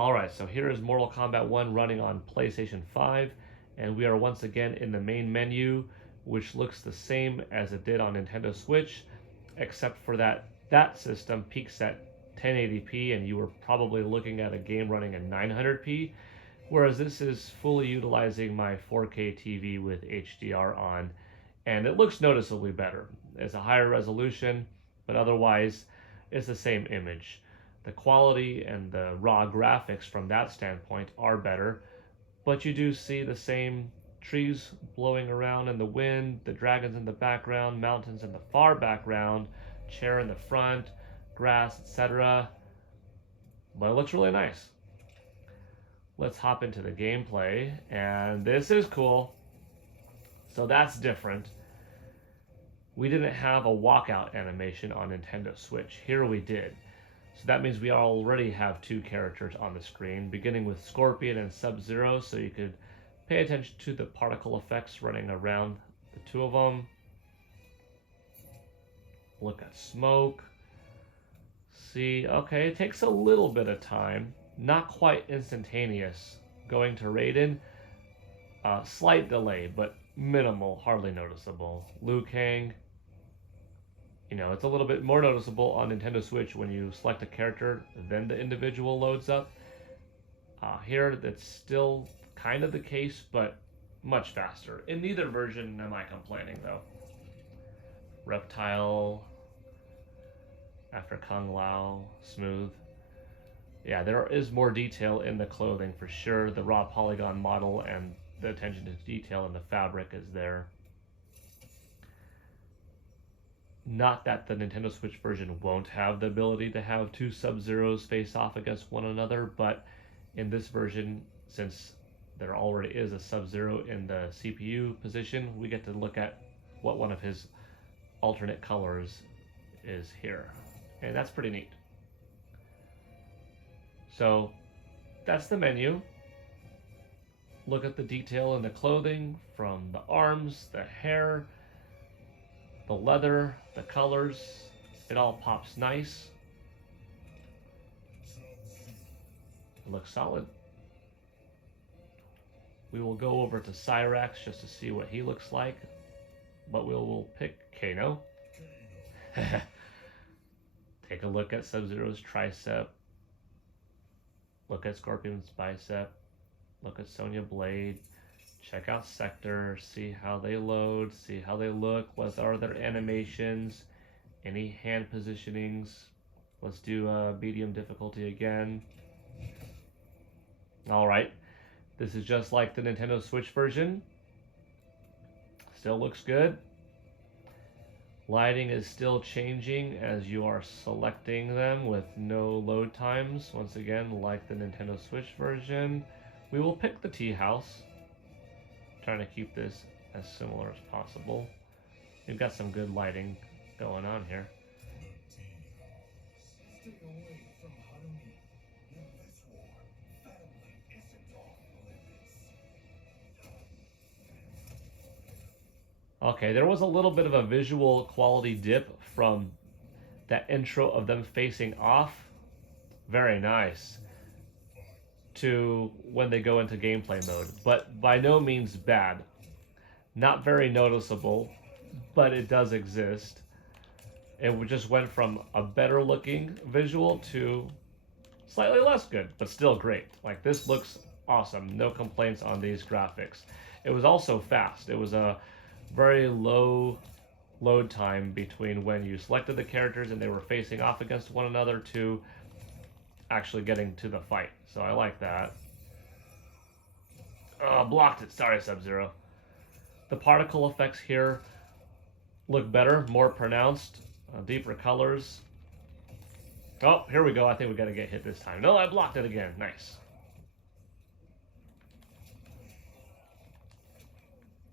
Alright, so here is Mortal Kombat 1 running on PlayStation 5, and we are once again in the main menu, which looks the same as it did on Nintendo Switch, except for that system peaks at 1080p, and you were probably looking at a game running at 900p, whereas this is fully utilizing my 4K TV with HDR on, and it looks noticeably better. It's a higher resolution, but otherwise it's the same image. The quality and the raw graphics from that standpoint are better, but you do see the same trees blowing around in the wind, the dragons in the background, mountains in the far background, chair in the front, grass, etc. But it looks really nice. Let's hop into the gameplay, and this is cool. So that's different. We didn't have a walkout animation on Nintendo Switch. Here we did. So that means we already have two characters on the screen, beginning with Scorpion and Sub-Zero, so you could pay attention to the particle effects running around the two of them. Look at Smoke. See, okay, it takes a little bit of time, not quite instantaneous. Going to Raiden, slight delay, but minimal, hardly noticeable. Liu Kang, you know, it's a little bit more noticeable on Nintendo Switch when you select a character, then the individual loads up. Here, that's still kind of the case, but much faster. In neither version am I complaining, though. Reptile, after Kung Lao, smooth. Yeah, there is more detail in the clothing for sure. The raw polygon model and the attention to detail in the fabric is there. Not that the Nintendo Switch version won't have the ability to have two Sub-Zeros face off against one another, but in this version, since there already is a Sub-Zero in the CPU position, we get to look at what one of his alternate colors is here. And that's pretty neat. So that's the menu. Look at the detail in the clothing, from the arms, the hair, the leather, the colors. It all pops nice. It looks solid. We will go over to Cyrax just to see what he looks like, but we'll pick Kano. Take a look at Sub-Zero's tricep. Look at Scorpion's bicep. Look at Sonya Blade. Check out Sector. See how they load. See how they look. What are their animations? Any hand positionings? Let's do medium difficulty again. Alright. This is just like the Nintendo Switch version. Still looks good. Lighting is still changing as you are selecting them with no load times. Once again, like the Nintendo Switch version. We will pick the tea house. Trying to keep this as similar as possible. We've got some good lighting going on here. Okay, there was a little bit of a visual quality dip from that intro of them facing off. Very nice. To when they go into gameplay mode, but by no means bad. Not very noticeable, but it does exist. It just went from a better looking visual to slightly less good, but still great. Like, this looks awesome. No complaints on these graphics. It was also fast. It was a very low load time between when you selected the characters and they were facing off against one another to actually getting to the fight. So I like that. Oh, blocked it. Sorry, Sub-Zero. The particle effects here look better, more pronounced, deeper colors. Oh, here we go. I think we got to get hit this time. No, I blocked it again. Nice.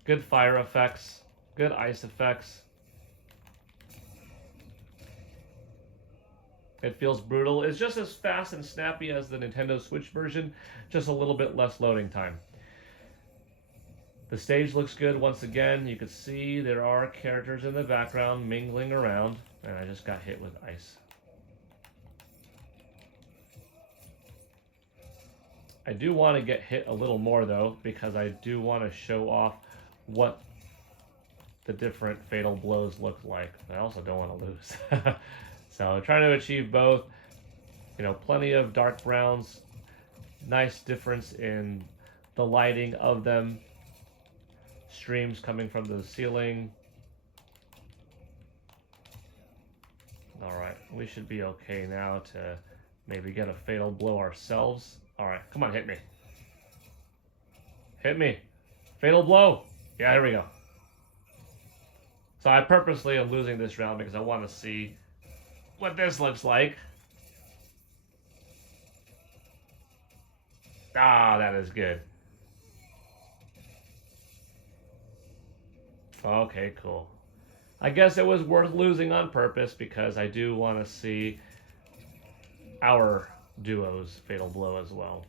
Good fire effects. Good ice effects. It feels brutal. It's just as fast and snappy as the Nintendo Switch version, just a little bit less loading time. The stage looks good once again. You can see there are characters in the background mingling around, and I just got hit with ice. I do want to get hit a little more though, because I do want to show off what the different fatal blows look like. I also don't want to lose. So trying to achieve both. You know, plenty of dark browns. Nice difference in the lighting of them. Streams coming from the ceiling. Alright, we should be okay now to maybe get a fatal blow ourselves. Alright, come on, hit me. Hit me. Fatal blow. Yeah, here we go. So I purposely am losing this round because I want to see what this looks like. Ah, that is good. Okay, cool. I guess it was worth losing on purpose because I do want to see our duo's fatal blow as well.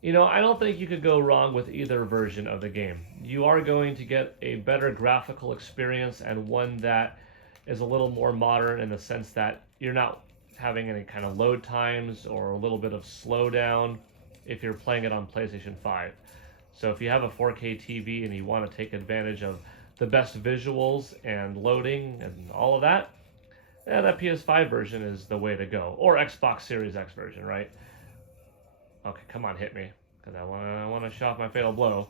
You know, I don't think you could go wrong with either version of the game. You are going to get a better graphical experience and one that is a little more modern in the sense that you're not having any kind of load times or a little bit of slowdown if you're playing it on PlayStation 5. So if you have a 4K TV and you want to take advantage of the best visuals and loading and all of that, yeah, that PS5 version is the way to go. Or Xbox Series X version, right? Okay, come on, hit me, because I want to show off my fatal blow.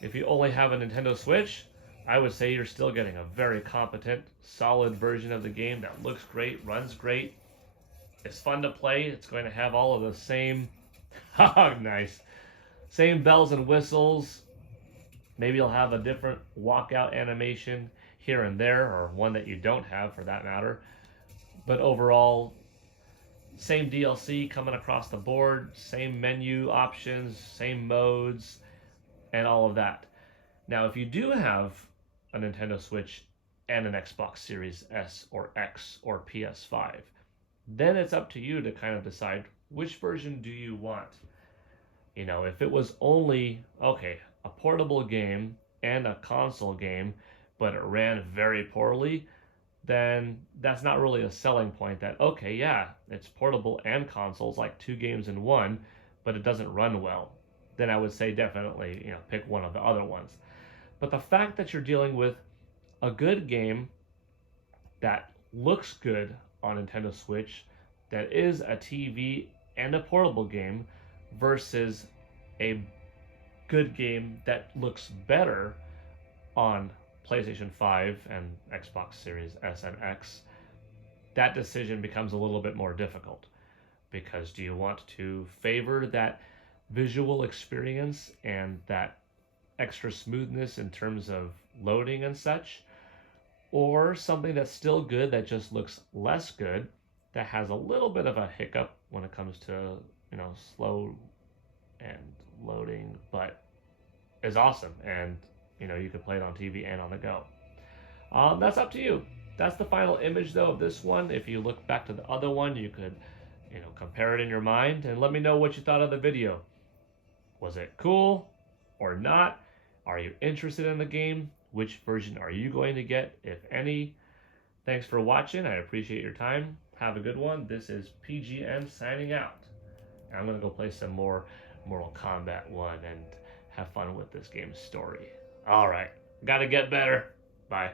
If you only have a Nintendo Switch, I would say you're still getting a very competent, solid version of the game that looks great, runs great. It's fun to play. It's going to have all of the same, nice, same bells and whistles. Maybe you'll have a different walkout animation here and there, or one that you don't have for that matter. But overall, same DLC coming across the board, same menu options, same modes, and all of that. Now, if you do have a Nintendo Switch and an Xbox Series S or X or PS5, then it's up to you to kind of decide which version do you want. You know, if it was only, okay, a portable game and a console game, but it ran very poorly, then that's not really a selling point that, okay, yeah, it's portable and consoles, like 2 games in one, but it doesn't run well. Then I would say definitely, you know, pick one of the other ones. But the fact that you're dealing with a good game that looks good on Nintendo Switch, that is a TV and a portable game, versus a good game that looks better on PlayStation 5 and Xbox Series S and X, that decision becomes a little bit more difficult. Because do you want to favor that visual experience and that extra smoothness in terms of loading and such, or something that's still good that just looks less good, that has a little bit of a hiccup when it comes to, you know, slow and loading, but is awesome, and you know, you could play it on TV and on the go. That's up to you. That's the final image though of this one. If you look back to the other one, you could, you know, compare it in your mind and let me know what you thought of the video. Was it cool or not? Are you interested in the game? Which version are you going to get, if any? Thanks for watching. I appreciate your time. Have a good one. This is PGN signing out. And I'm going to go play some more Mortal Kombat 1 and have fun with this game's story. All right. Got to get better. Bye.